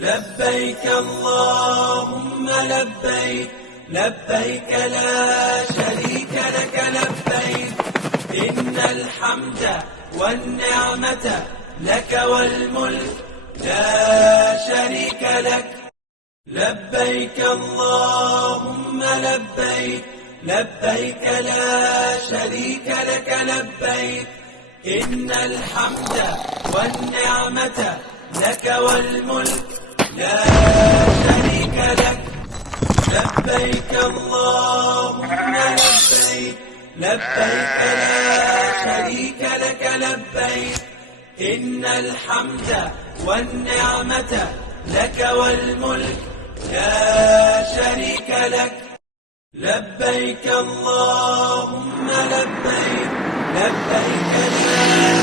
لبيك اللهم لبيك، لبيك لا شريك لك لبيك، إن الحمد والنعمة لك والملك لا شريك لك. لبيك اللهم لبيك، لبيك لا شريك لك لبيك، إن الحمد والنعمة لك والملك لا شريك لك. لبيك اللهم لبيك، لبيك لا شريك لك لبيك، إن الحمد والنعمة لك والملك لا شريك لك. لبيك اللهم لبيك، لبيك لا